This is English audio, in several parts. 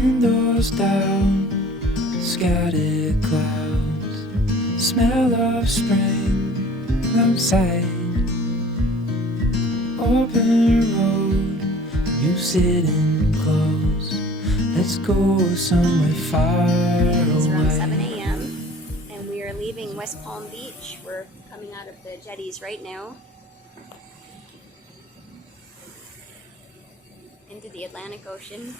Windows down, scattered clouds, smell of spring outside. Open road, you sitting close. Let's go somewhere far away. It's around 7 a.m. and we are leaving West Palm Beach. We're coming out of the jetties right now into the Atlantic Ocean.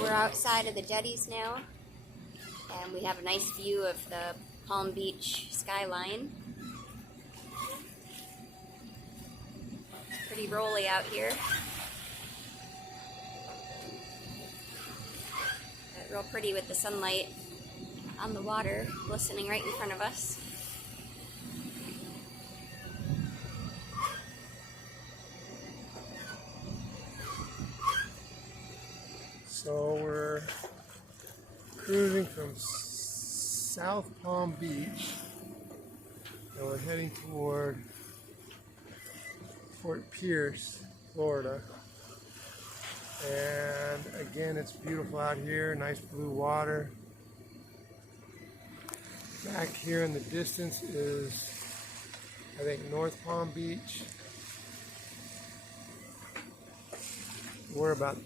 We're outside of the jetties now, and we have a nice view of the Palm Beach skyline. It's pretty rolly out here. But real pretty with the sunlight on the water glistening right in front of us. So we're cruising from South Palm Beach and we're heading toward Fort Pierce, Florida. And again, it's beautiful out here, nice blue water. Back here in the distance is, I think, North Palm Beach. We're about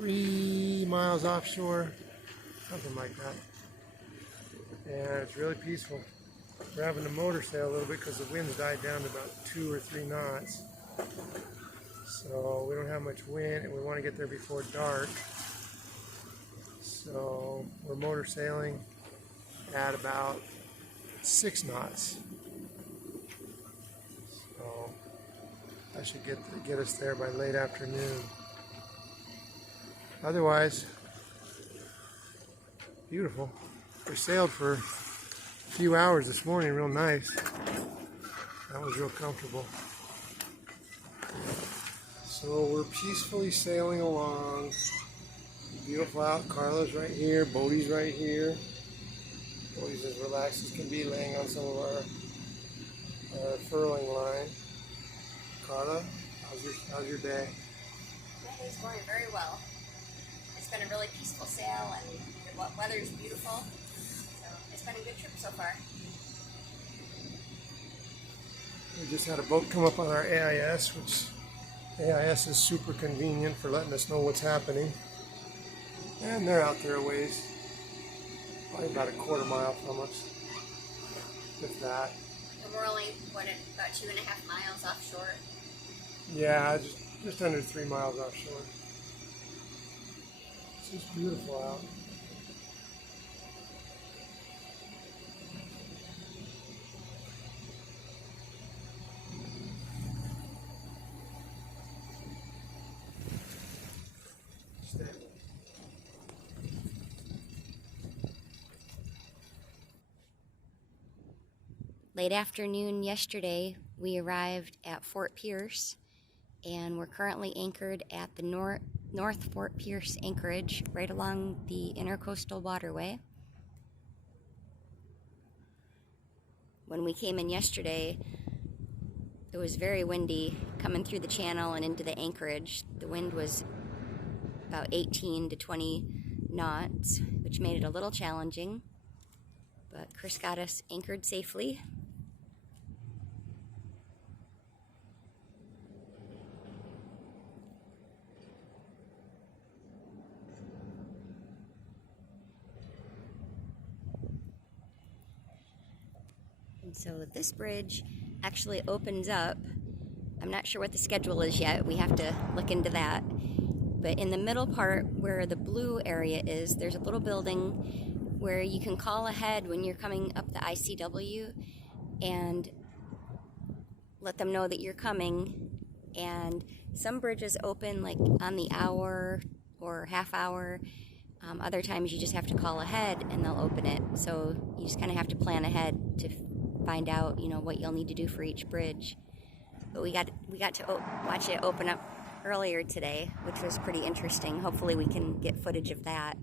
3 miles offshore, something like that, and it's really peaceful. We're having to motor sail a little bit because the wind's died down to about 2 or 3 knots, so we don't have much wind and we want to get there before dark, so we're motor sailing at about 6 knots, so I should get us there by late afternoon. Otherwise, beautiful. We sailed for a few hours this morning, real nice. That was real comfortable. So we're peacefully sailing along. Beautiful out. Carla's right here. Bodie's right here. Bodie's as relaxed as can be, laying on some of our furling line. Carla, how's your day? My day's going very well. It's been a really peaceful sail and the weather's beautiful, so it's been a good trip so far. We just had a boat come up on our AIS, which AIS is super convenient for letting us know what's happening. And they're out there a ways, probably about a quarter mile from us, if that. And we're only, about 2.5 miles offshore? Yeah, just under 3 miles offshore. It's beautiful out. Late afternoon yesterday, we arrived at Fort Pierce, and we're currently anchored at the North Fort Pierce Anchorage, right along the Intracoastal Waterway. When we came in yesterday, it was very windy coming through the channel and into the anchorage. The wind was about 18 to 20 knots, which made it a little challenging, but Chris got us anchored safely. So this bridge actually opens up. I'm not sure what the schedule is yet. We have to look into that. But in the middle part where the blue area is, there's a little building where you can call ahead when you're coming up the ICW and let them know that you're coming. And some bridges open like on the hour or half hour. Other times you just have to call ahead and they'll open it. So you just kind of have to plan ahead to find out, you know, what you'll need to do for each bridge. But we got to watch it open up earlier today, which was pretty interesting. Hopefully we can get footage of that.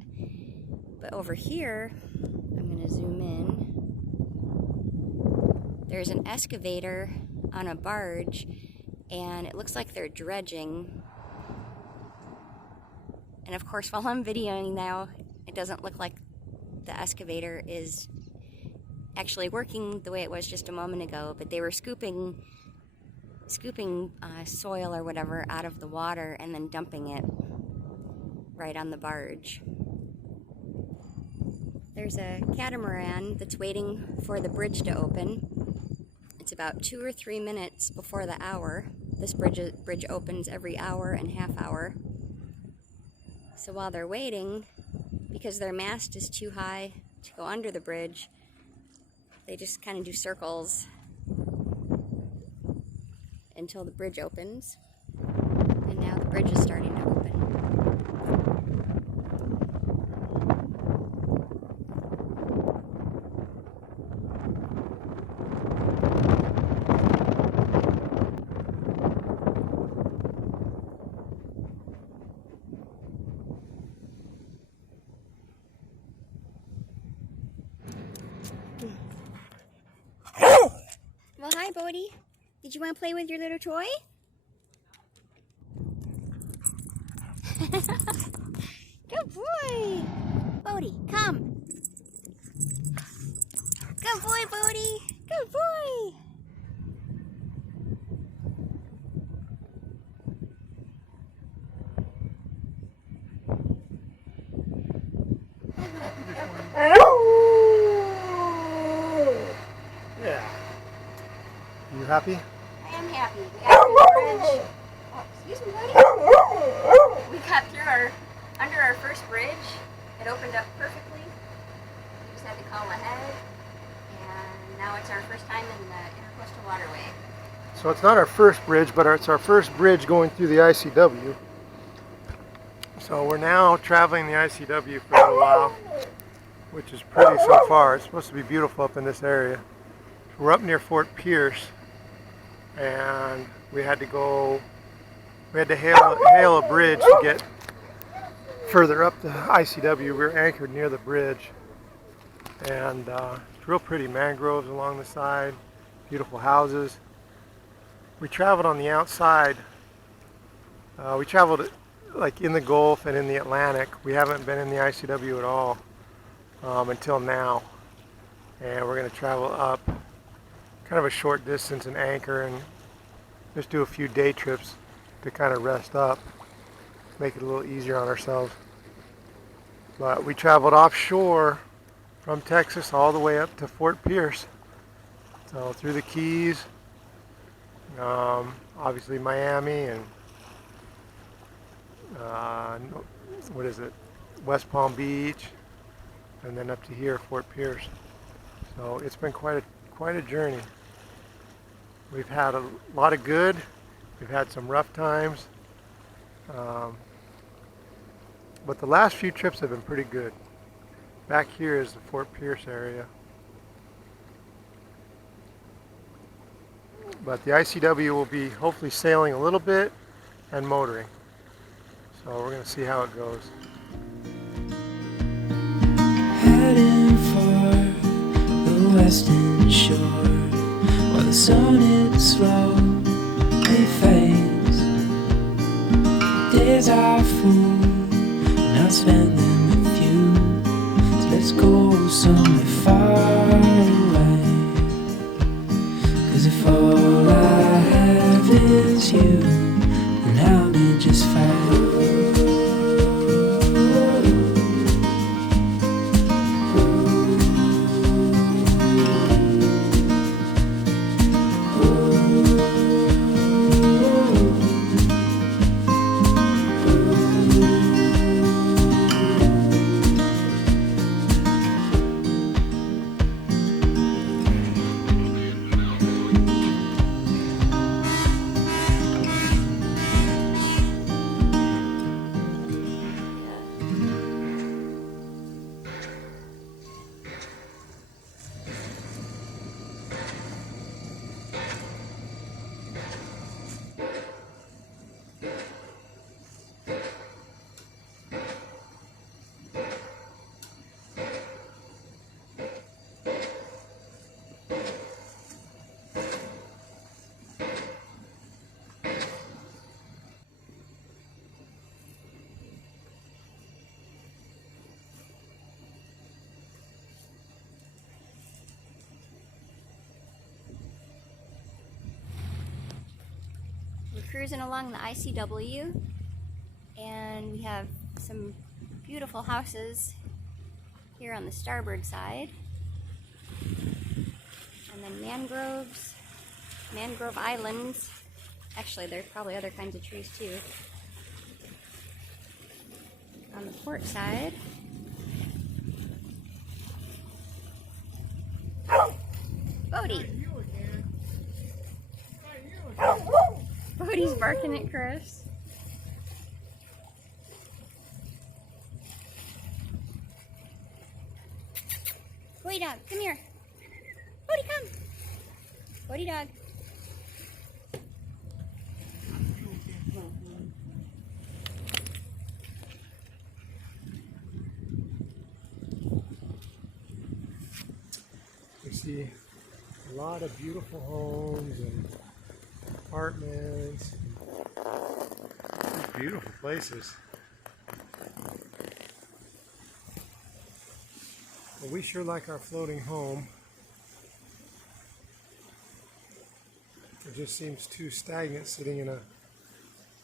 But over here, I'm going to zoom in. There's an excavator on a barge, and it looks like they're dredging. And of course, while I'm videoing now, it doesn't look like the excavator is actually working the way it was just a moment ago, but they were scooping soil or whatever out of the water and then dumping it right on the barge. There's a catamaran that's waiting for the bridge to open. It's about 2 or 3 minutes before the hour. This bridge opens every hour and half hour. So while they're waiting, because their mast is too high to go under the bridge, they just kind of do circles until the bridge opens. And now the bridge is starting to open. Well, hi, Bodie. Did you want to play with your little toy? Good boy! Bodie, come! Good boy, Bodie! Good boy! Yeah. You happy? I am happy. We got through the bridge. Oh, excuse me, buddy. We got through under our first bridge. It opened up perfectly. We just had to call ahead. And now it's our first time in the Intracoastal Waterway. So it's not our first bridge, but it's our first bridge going through the ICW. So we're now traveling the ICW for a little while, which is pretty so far. It's supposed to be beautiful up in this area. We're up near Fort Pierce, and we had to hail a bridge to get further up the ICW. We were anchored near the bridge, and it's real pretty mangroves along the side, beautiful houses. We traveled on the outside. We traveled like in the Gulf and in the Atlantic. We haven't been in the ICW at all until now, and we're going to travel up kind of a short distance and anchor and just do a few day trips to kind of rest up, make it a little easier on ourselves. But we traveled offshore from Texas all the way up to Fort Pierce, so through the Keys, obviously Miami, and West Palm Beach, and then up to here, Fort Pierce. So it's been quite a journey. We've had a lot of good. We've had some rough times. But the last few trips have been pretty good. Back here is the Fort Pierce area. But the ICW will be hopefully sailing a little bit and motoring. So we're going to see how it goes. Heading for the western shore, while the sun is slow, it fades. Days are full, and I'll spend them with you. So let's go somewhere far away. 'Cause if all I have is you, then I'll be just fine. cruising along the ICW, and we have some beautiful houses here on the starboard side, and then mangrove islands. Actually, there's probably other kinds of trees too. On the port side, Bodie. Bodie's barking at Chris. Bodie dog, come here. Bodie, come. Bodie dog. We see a lot of beautiful homes and apartments. These beautiful places. Well, we sure like our floating home. It just seems too stagnant sitting in a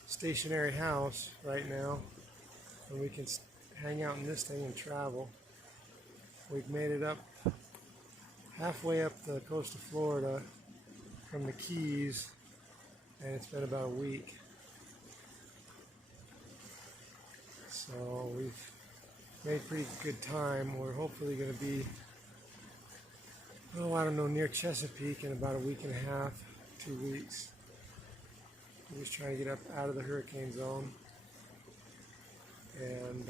stationary house right now. And we can hang out in this thing and travel. We've made it up halfway up the coast of Florida from the Keys, and it's been about a week. So we've made pretty good time. We're hopefully going to be, I don't know, near Chesapeake in about a week and a half, 2 weeks. We're just trying to get up out of the hurricane zone. And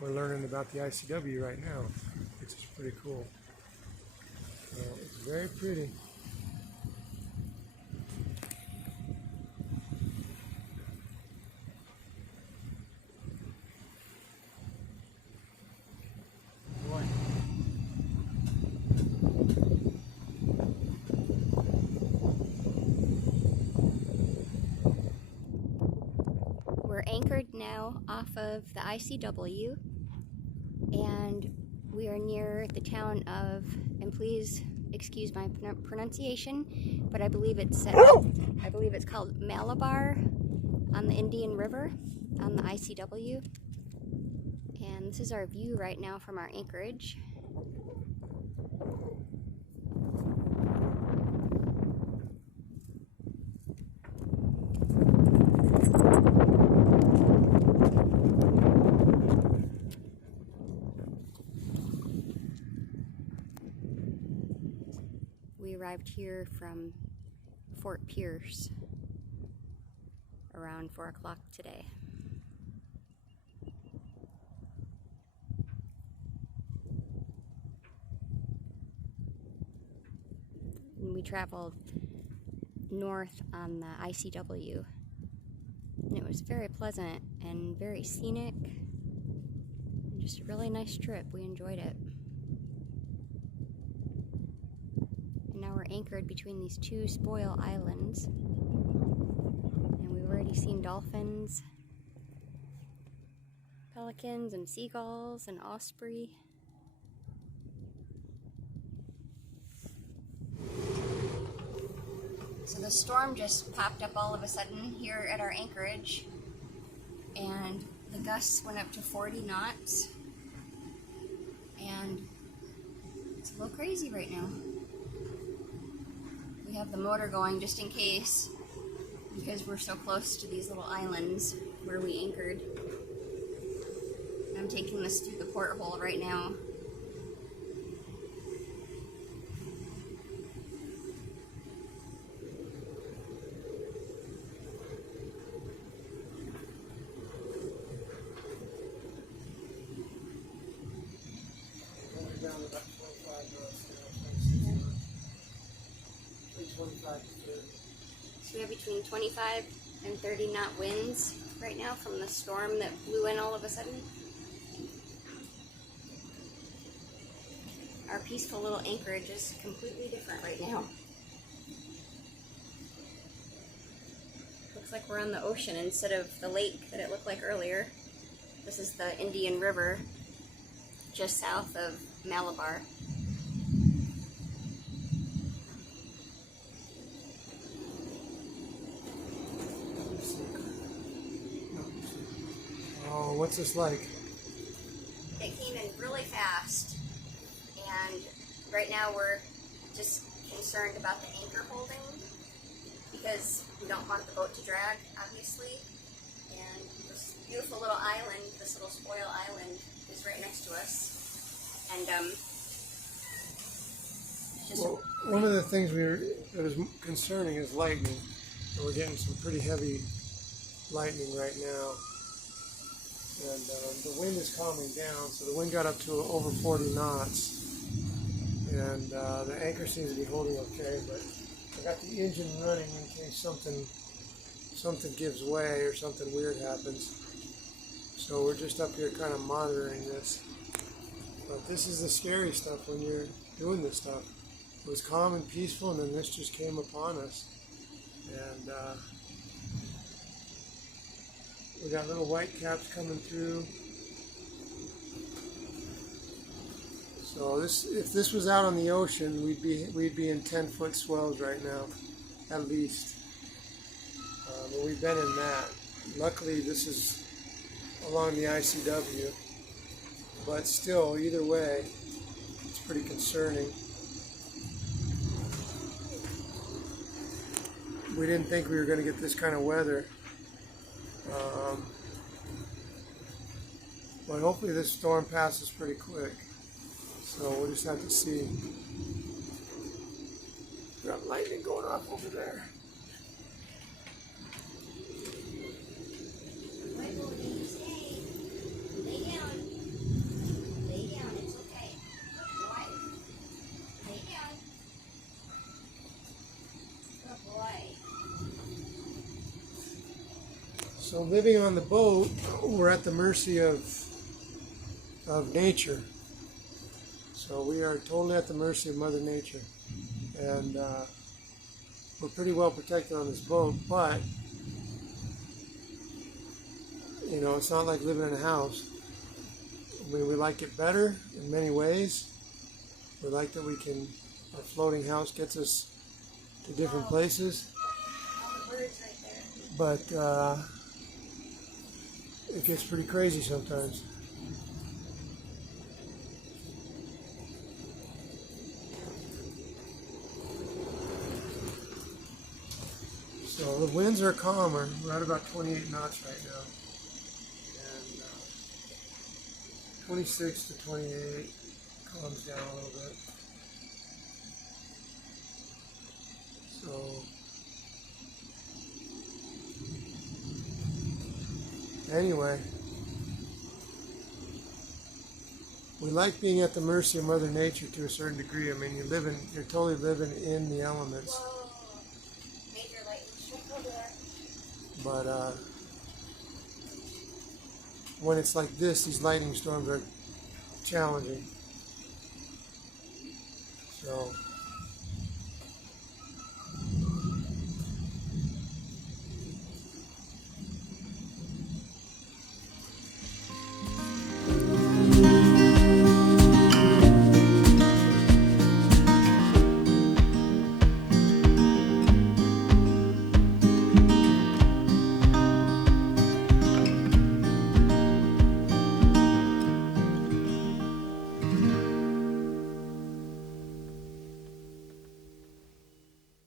we're learning about the ICW right now, which is pretty cool. So it's very pretty. We're anchored now off of the ICW, and we are near the town of, and please excuse my pronunciation, but I believe it's called Malabar on the Indian River on the ICW. And this is our view right now from our anchorage. We arrived here from Fort Pierce around 4 o'clock today. And we traveled north on the ICW, and it was very pleasant and very scenic, and just a really nice trip. We enjoyed it. Now we're anchored between these two spoil islands, and we've already seen dolphins, pelicans, and seagulls, and osprey. So the storm just popped up all of a sudden here at our anchorage, and the gusts went up to 40 knots, and it's a little crazy right now. We have the motor going just in case, because we're so close to these little islands where we anchored. I'm taking this through the porthole right now. Down about 25 knots now. 25 to 30. So we have between 25 and 30 knot winds right now from the storm that blew in all of a sudden. Our peaceful little anchorage is completely different right now. Looks like we're on the ocean instead of the lake that it looked like earlier. This is the Indian River just south of Malabar. Oh, what's this like? It came in really fast, and right now we're just concerned about the anchor holding because we don't want the boat to drag, obviously. And this beautiful little island, this little spoil island, is right next to us. And well, one of the things that is concerning is lightning. And we're getting some pretty heavy lightning right now. And the wind is calming down, so the wind got up to over 40 knots. And the anchor seems to be holding okay, but I got the engine running in case something gives way or something weird happens. So we're just up here kind of monitoring this. But this is the scary stuff when you're doing this stuff. It was calm and peaceful, and then this just came upon us. And we got little white caps coming through. So if this was out on the ocean, we'd be in 10-foot swells right now, at least. But we've been in that. Luckily, this is along the ICW. But still, either way, it's pretty concerning. We didn't think we were going to get this kind of weather. But hopefully this storm passes pretty quick. So we'll just have to see. We got lightning going off over there. So living on the boat, we're at the mercy of nature. So we are totally at the mercy of Mother Nature. And we're pretty well protected on this boat, but you know, it's not like living in a house. I mean, we like it better in many ways. We like that our floating house gets us to different places. But it gets pretty crazy sometimes. So the winds are calmer. We're at about 28 knots right now. And 26 to 28 calms down a little bit. So anyway, we like being at the mercy of Mother Nature to a certain degree. I mean, you're totally living in the elements. But when it's like this, these lightning storms are challenging. So